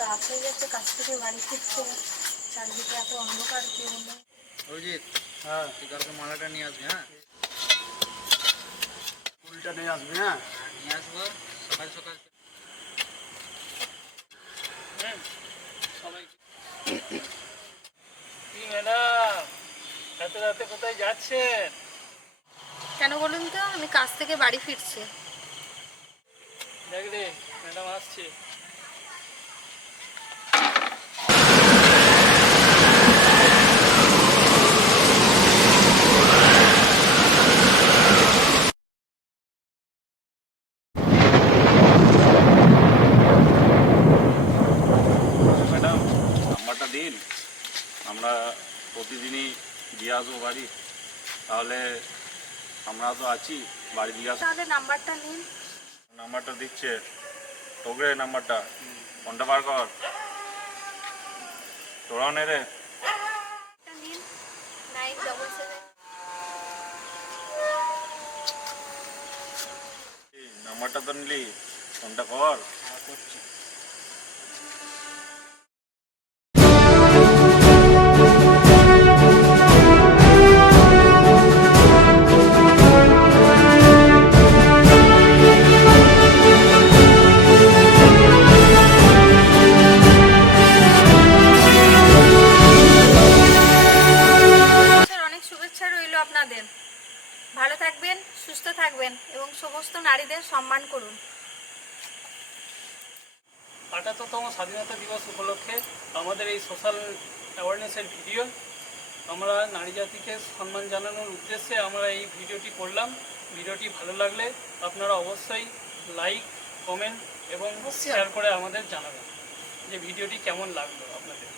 রাত হয়ে গেছে, কাছ থেকে বাড়ি ফিরছে, চারিদিকে এত অন্ধকার, কেউ নেই। অভিজিৎ, হ্যাঁ তুই কালকে মালাটা নিয়ে আসবি। হ্যাঁ, ফুলটা নিয়ে আসবি। হ্যাঁ, নিয়ে আসবো সকাল সকাল। সবাই কি ম্যাডাম, এত রাতে কোথায় যাচ্ছেন? কেন বলুন তো? আমি কাছ থেকে বাড়ি ফিরছি। দেখ রে, ম্যাডাম আসছে। ম্যাডাম, নাম্বারটা দিন, আমরা প্রতিদিনই দিয়ে আসবো বাড়ি। তাহলে আমরা তো আছি, বাড়ি দিয়ে আসবো। তাহলে নাম্বারটা নিন। নাম্বারটা দিচ্ছে তোকে, নাম্বারটা ফোনটা বার কর। তোরাও নে রে। নিন, 977। নাম্বারটা তো নিলি, ফোনটা কর। করছি। অনেক শুভেচ্ছা রইল আপনাদের। ভালো থাকবেন, সুস্থ থাকবেন এবং সমস্ত নারীদের সম্মান করুন। ৭৮তম স্বাধীনতা দিবস উপলক্ষে আমাদের এই সোশ্যাল অ্যাওয়ারনেসের ভিডিও, আমরা নারী জাতিকে সম্মান জানানোর উদ্দেশ্যে আমরা এই ভিডিওটি করলাম। ভিডিওটি ভালো লাগলে আপনারা অবশ্যই লাইক, কমেন্ট এবং শেয়ার করে আমাদের জানাবেন যে ভিডিওটি কেমন লাগলো আপনাদের।